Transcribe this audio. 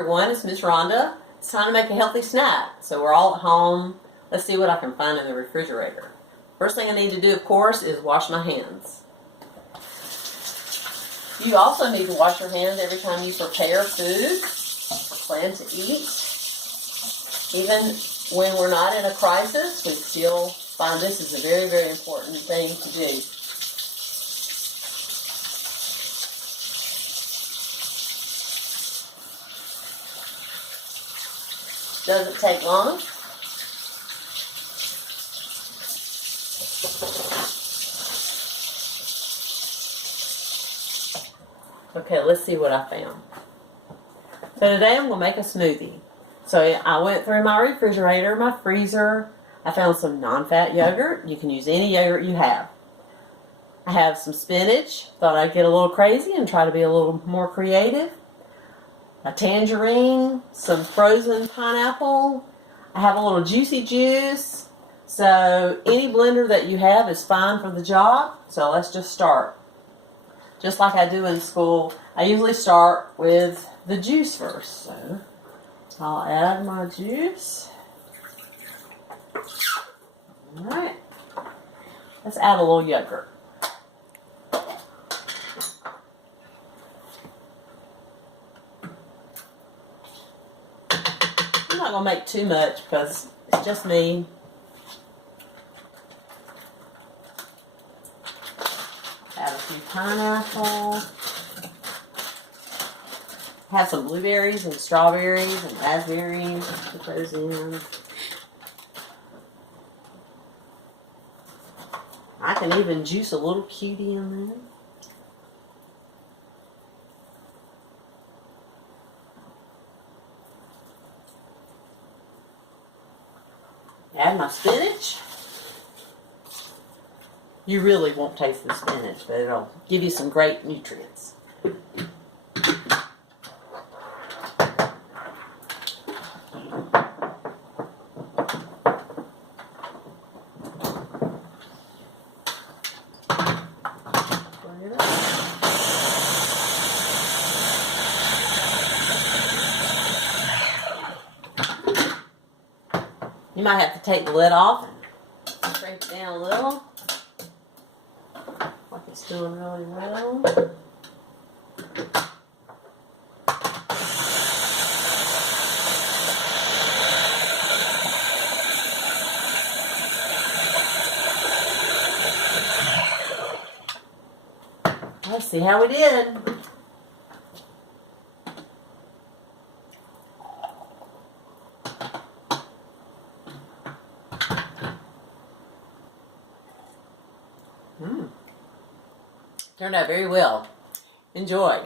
everyone, it's Miss Rhonda. It's time to make a healthy snack. So we're all at home. Let's see what I can find in the refrigerator. First thing I need to do, of course, is wash my hands. You also need to wash your hands every time you prepare food or plan to eat. Even when we're not in a crisis, we still find this is a very, very important thing to do. Doesn't take long. Okay, let's see what I found. So today I'm going to make a smoothie. So I went through my refrigerator, my freezer. I found some non-fat yogurt. You can use any yogurt you have. I have some spinach. Thought I'd get a little crazy and try to be a little more creative. A tangerine, some frozen pineapple. I have a little juicy juice. So any blender that you have is fine for the job. So let's just start. Just like I do in school, I usually start with the juice first. So I'll add my juice. Alright. Let's add a little yogurt. I'm not going to make too much because it's just me. Add a few pineapple. Have some blueberries and strawberries and raspberries. Put those in. I can even juice a little cutie in there. Add my spinach. You really won't taste the spinach, but it'll give you some great nutrients. You might have to take the lid off and scrape it down a little. Like it's doing really well. Let's see how we did. Turned out very well. Enjoy.